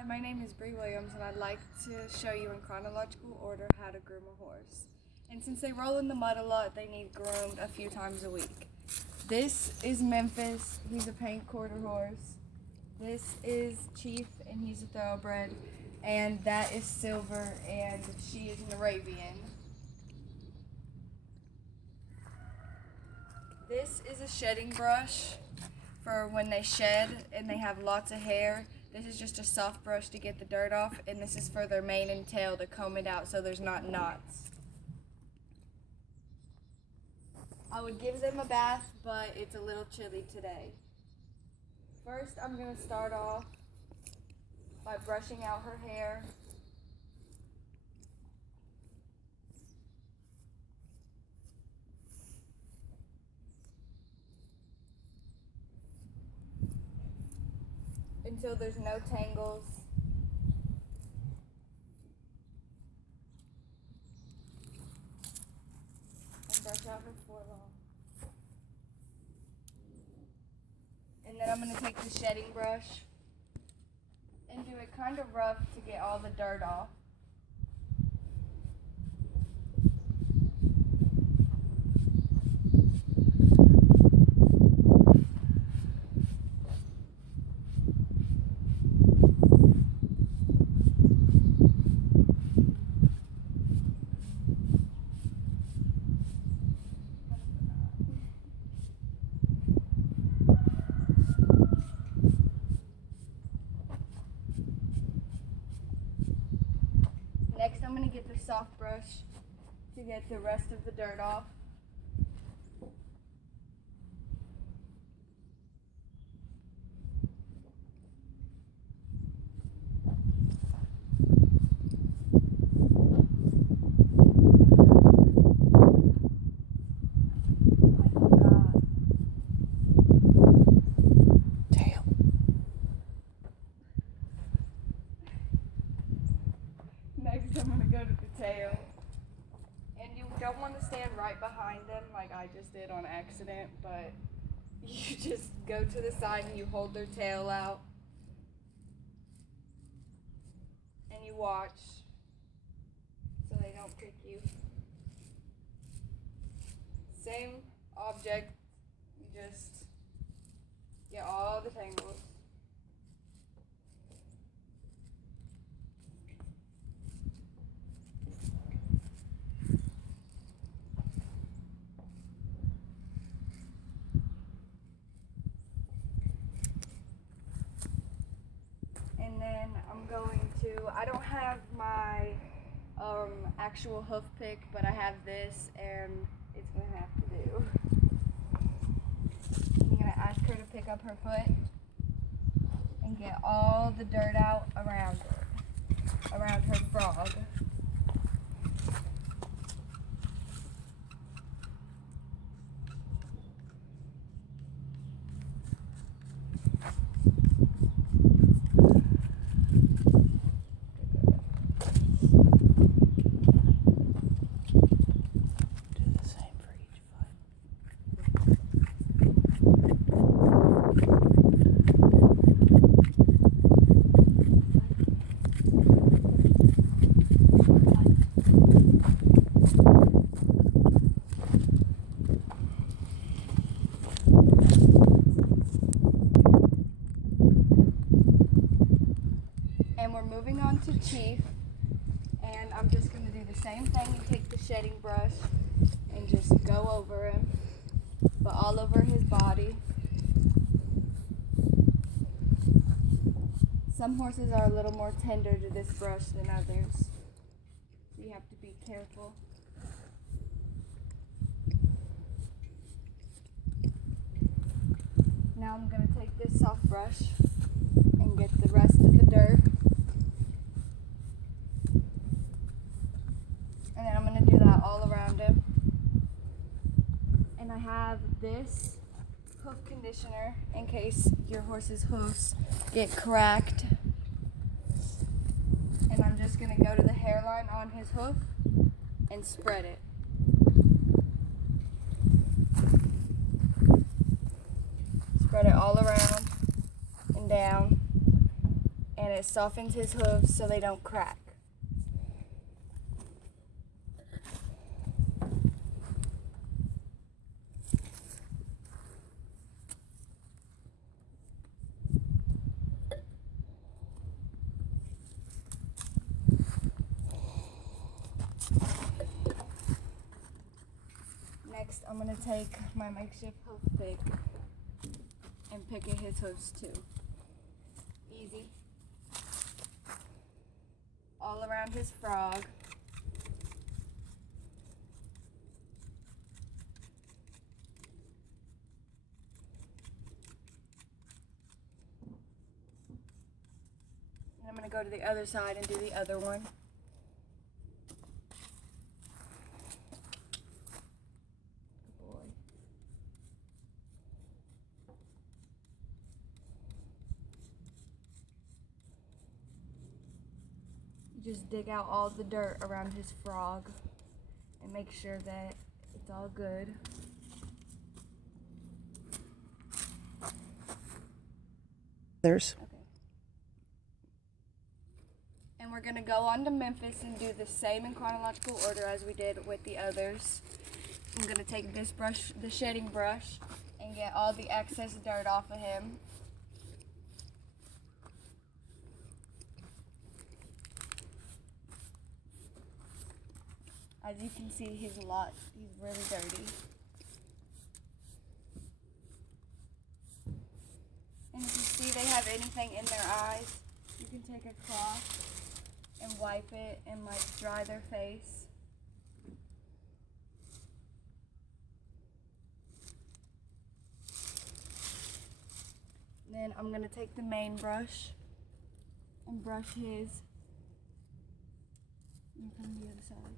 Hi, my name is Bree Williams, and I'd like to show you in chronological order how to groom a horse. And since they roll in the mud a lot, they need groomed a few times a week. This is Memphis. He's a paint quarter horse. This is Chief, and he's a thoroughbred. And that is Silver, and she is an Arabian. This is a shedding brush for when they shed and they have lots of hair. This is just a soft brush to get the dirt off, and this is for their mane and tail to comb it out so there's not knots. I would give them a bath, but it's a little chilly today. First, I'm going to start off by brushing out her hair. Until there's no tangles. And brush out her forelock. And then I'm going to take the shedding brush and do it kind of rough to get all the dirt off. Next, I'm going to get the soft brush to get the rest of the dirt off. Next, I'm going to go to the tail. And you don't want to stand right behind them like I just did on accident, but you just go to the side and you hold their tail out. And you watch so they don't pick you. Same object, you just get all the tangles. And then I don't have my actual hoof pick, but I have this, and it's going to have to do. I'm going to ask her to pick up her foot and get all the dirt out around her frog. And we're moving on to Chief, and I'm just going to do the same thing and take the shedding brush and just go over him, but all over his body. Some horses are a little more tender to this brush than others, so you have to be careful. Now I'm going to take this soft brush and get the rest of the dirt. And then I'm going to do that all around him. And I have this hoof conditioner in case your horse's hoofs get cracked. And I'm just going to go to the hairline on his hoof and spread it. Spread it all around and down. And and it softens his hooves so they don't crack. Next, I'm going to take my makeshift hoof pick and pick at his hooves too. Easy. All around his frog. And I'm going to go to the other side and do the other one. Just dig out all the dirt around his frog and make sure that it's all good. There's. Okay. And we're gonna go on to Memphis and do the same in chronological order as we did with the others. I'm gonna take this brush, the shedding brush, and get all the excess dirt off of him. As you can see, he's really dirty. And if you see they have anything in their eyes, you can take a cloth and wipe it and like dry their face. Then I'm gonna take the main brush and brush his. And come to the other side.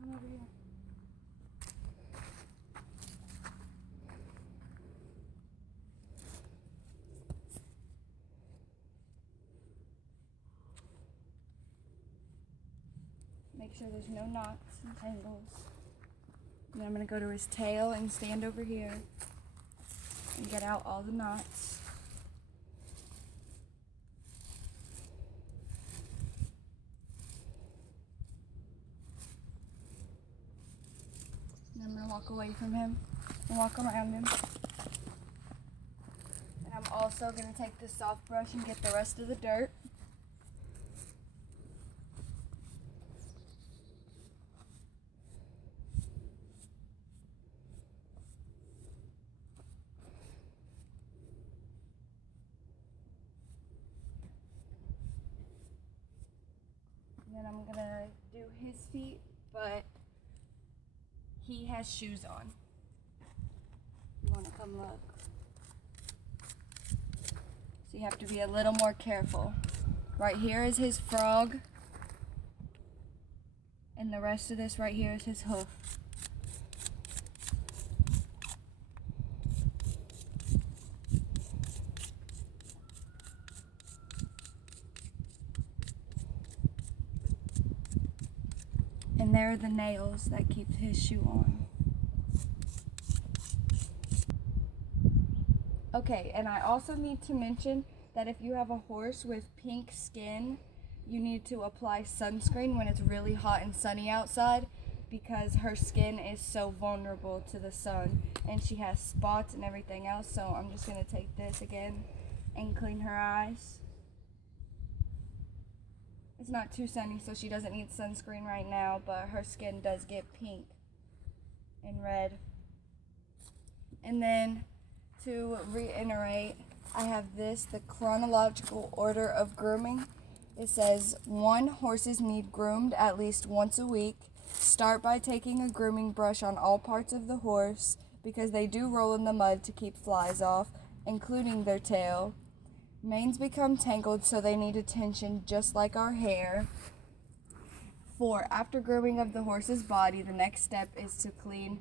Come over here. Make sure there's no knots and tangles. And then I'm going to go to his tail and stand over here and get out all the knots. And I'm going to walk away from him and walk around him. And I'm also going to take this soft brush and get the rest of the dirt. And then I'm gonna do his feet, but he has shoes on. You wanna come look? So you have to be a little more careful. Right here is his frog, and the rest of this right here is his hoof. And there are the nails that keep his shoe on. Okay, and I also need to mention that if you have a horse with pink skin, you need to apply sunscreen when it's really hot and sunny outside, because her skin is so vulnerable to the sun and she has spots and everything else. So I'm just going to take this again and clean her eyes. It's not too sunny, so she doesn't need sunscreen right now, but her skin does get pink and red. And then to reiterate, I have this, the chronological order of grooming. It says 1, horses need groomed at least once a week. Start by taking a grooming brush on all parts of the horse, because they do roll in the mud to keep flies off, including their tail. Manes become tangled, so they need attention just like our hair. 4, after grooming of the horse's body, the next step is to clean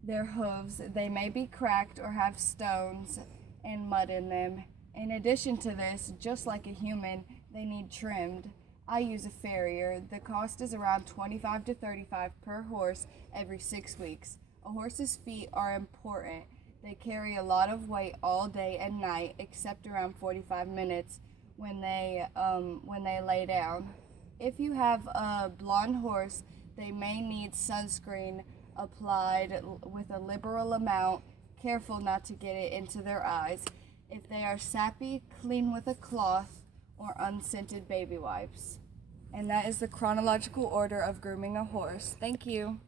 their hooves. They may be cracked or have stones and mud in them. In addition to this, just like a human, they need trimmed. I use a farrier. The cost is around $25 to $35 per horse every 6 weeks. A horse's feet are important They carry a lot of weight all day and night, except around 45 minutes when they lay down. If you have a blonde horse, they may need sunscreen applied with a liberal amount. Careful not to get it into their eyes. If they are sappy, clean with a cloth or unscented baby wipes. And that is the chronological order of grooming a horse. Thank you.